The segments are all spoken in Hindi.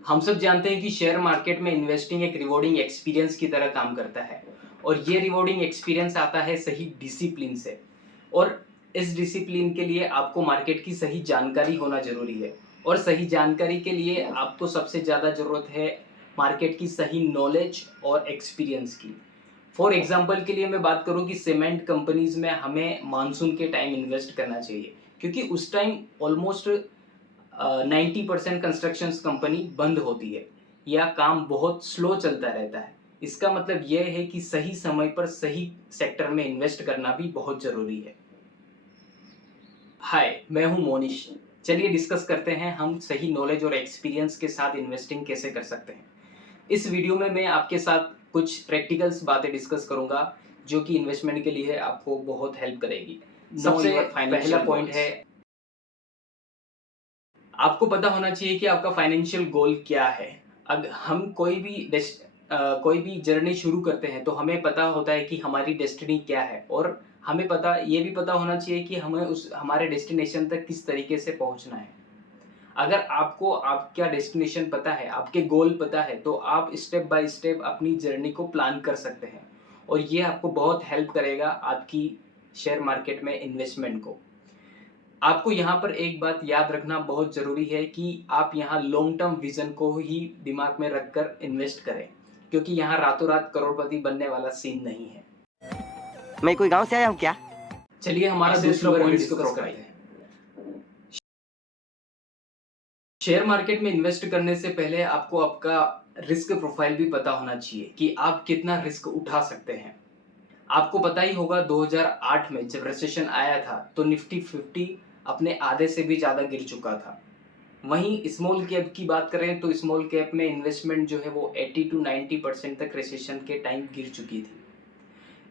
हम सब जानते हैं कि शेयर मार्केट में इन्वेस्टिंग एक रिवॉर्डिंग एक्सपीरियंस की तरह काम करता है और ये रिवॉर्डिंग एक्सपीरियंस आता है सही डिसिप्लिन से। और इस डिसिप्लिन के लिए आपको मार्केट की सही जानकारी होना ज़रूरी है और सही जानकारी के लिए आपको सबसे ज़्यादा ज़रूरत है मार्केट की सही नॉलेज और एक्सपीरियंस की। फॉर एग्जांपल के लिए मैं बात करूं कि सीमेंट कंपनीज में हमें मानसून के टाइम इन्वेस्ट करना चाहिए, क्योंकि उस टाइम ऑलमोस्ट 90% कंस्ट्रक्शन कंपनी बंद होती है या काम बहुत स्लो चलता रहता है। इसका मतलब यह है कि सही समय पर सही सेक्टर में इन्वेस्ट करना भी बहुत ज़रूरी है। हाय, मैं हूं मोनिश। चलिए डिस्कस करते हैं हम सही नॉलेज और एक्सपीरियंस के साथ इन्वेस्टिंग कैसे कर सकते हैं। इस वीडियो में मैं आपके साथ कुछ प्रैक्टिकल्स बातें डिस्कस करूंगा जो कि इन्वेस्टमेंट के लिए आपको बहुत हेल्प करेगी। सबसे पहला पॉइंट है, आपको पता होना चाहिए कि आपका फाइनेंशियल गोल क्या है। अगर हम कोई भी जर्नी शुरू करते हैं तो हमें पता होता है कि हमारी डेस्टिनी क्या है और हमें ये भी पता होना चाहिए कि हमें उस हमारे डेस्टिनेशन तक किस तरीके से पहुंचना है। अगर आपको आपका डेस्टिनेशन पता है, आपके गोल पता है, तो आप स्टेप बाय स्टेप अपनी जर्नी को प्लान कर सकते हैं और ये आपको बहुत हेल्प करेगा आपकी शेयर मार्केट में इन्वेस्टमेंट को। आपको यहाँ पर एक बात याद रखना बहुत ज़रूरी है कि आप यहाँ लॉन्ग टर्म विज़न को ही दिमाग में रखकर इन्वेस्ट करें, क्योंकि यहाँ रातों-रात करोड़पति बनने वाला सीन नहीं है। मैं कोई गांव से आया हूँ क्या? चलिए हमारा दूसरा पॉइंट डिस्कस करते हैं। शेयर मार्केट में इन्वेस्ट करने से पहले आपको आपका रिस्क प्रोफाइल भी पता होना चाहिए कि आप कितना रिस्क उठा सकते हैं। आपको पता ही होगा 2008 में जब रिसेशन आया था तो निफ्टी 50 अपने आधे से भी ज़्यादा गिर चुका था। वहीं स्मॉल कैप की बात करें तो स्मॉल कैप में इन्वेस्टमेंट जो है वो 80 टू 90% तक रिसेशन के टाइम गिर चुकी थी।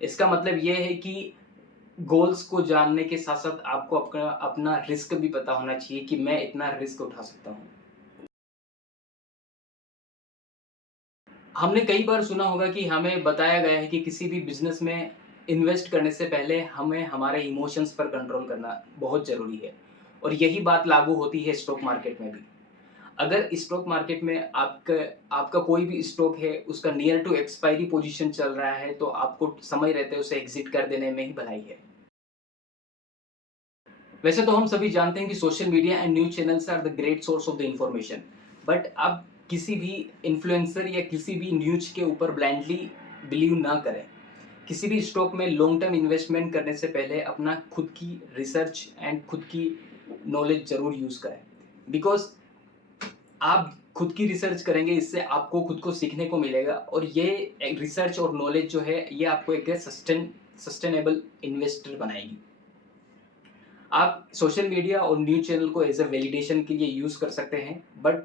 इसका मतलब ये है कि गोल्स को जानने के साथ-साथ आपको अपना अपना रिस्क भी पता होना चाहिए कि मैं इतना रिस्क उठा सकता हूँ। हमने कई बार सुना होगा कि हमें बताया गया है कि किसी भी बिज़नेस में इन्वेस्ट करने से पहले हमें हमारे इमोशंस पर कंट्रोल करना बहुत ज़रूरी है और यही बात लागू होती है स्टॉक मार्केट में भी। अगर स्टॉक मार्केट में आपका आपका कोई भी स्टॉक है, उसका नियर टू एक्सपायरी पोजीशन चल रहा है, तो आपको समय रहते उसे एग्ज़िट कर देने में ही भलाई है। वैसे तो हम सभी जानते हैं कि social media and news channels are the great source of the information, but आप किसी भी इन्फ्लुएंसर या किसी भी न्यूज़ के ऊपर ब्लाइंडली बिलीव ना करें। किसी भी स्टॉक में लॉन्ग टर्म इन्वेस्टमेंट करने से पहले अपना खुद की रिसर्च एंड खुद की नॉलेज ज़रूर यूज़ करें। बिकॉज़ आप खुद की रिसर्च करेंगे, इससे आपको खुद को सीखने को मिलेगा और ये रिसर्च और नॉलेज जो है, ये आपको एक सस्टेनेबल इन्वेस्टर बनाएगी। आप सोशल मीडिया और न्यूज़ चैनल को एज़ अ वैलिडेशन के लिए यूज़ कर सकते हैं, but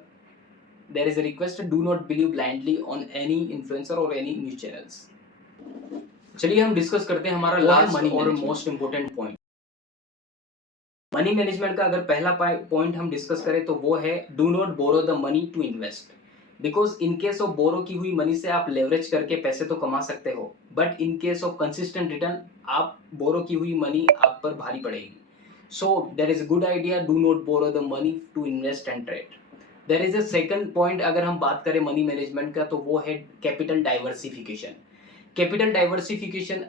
there is a request, do not believe blindly on any influencer और एनी न्यूज़ चैनल्स। चलिए हम डिस्कस करते हैं हमारा लास्ट और most important point. Money management का अगर पहला पॉइंट हम डिस्कस करें तो वो है, do not borrow the money to invest. Because in case of borrow की हुई मनी से आप लेवरेज करके पैसे तो कमा सकते हो, but in case of consistent return आप बोरो की हुई मनी आप पर भारी पड़ेगी। So there is a good idea, do not borrow the money to invest and trade. There is a second point, अगर हम बात करें मनी मैनेजमेंट का, तो वो है कैपिटल डाइवर्सिफिकेशन। कैपिटल डाइवर्सिफिकेशन,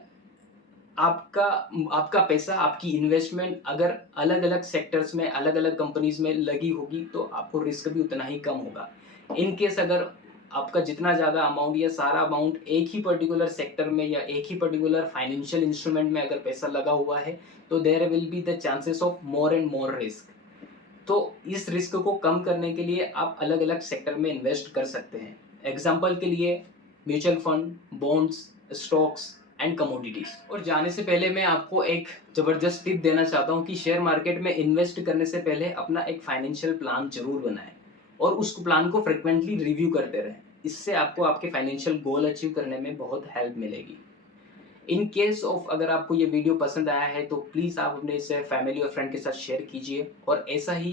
आपका आपका पैसा, आपकी इन्वेस्टमेंट अगर अलग-अलग सेक्टर्स में, अलग-अलग कंपनीज़ में लगी होगी, तो आपको रिस्क भी उतना ही कम होगा। इन केस अगर आपका जितना ज़्यादा अमाउंट या सारा अमाउंट एक ही पर्टिकुलर सेक्टर में या एक ही पर्टिकुलर फाइनेंशियल इंस्ट्रूमेंट में अगर पैसा लगा हुआ है, तो there will be the chances of more and more risk. तो इस रिस्क को कम करने के लिए आप अलग-अलग सेक्टर में इन्वेस्ट कर सकते हैं। एग्ज़ाम्पल के लिए mutual fund, bonds, stocks and commodities. और जाने से पहले मैं आपको एक ज़बरदस्त टिप देना चाहता हूँ कि शेयर मार्केट में इन्वेस्ट करने से पहले अपना एक फाइनेंशियल प्लान ज़रूर बनाएँ और उस प्लान को फ्रीक्वेंटली रिव्यू करते रहें। इससे आपको आपके फाइनेंशियल गोल अचीव करने में बहुत हेल्प मिलेगी। इन केस ऑफ अगर आपको ये वीडियो पसंद आया है तो प्लीज़ आप अपने इसे फैमिली और फ्रेंड के साथ शेयर कीजिए और ऐसा ही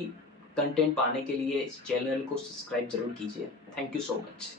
कंटेंट पाने के लिए इस चैनल को सब्सक्राइब ज़रूर कीजिए। Thank you so much.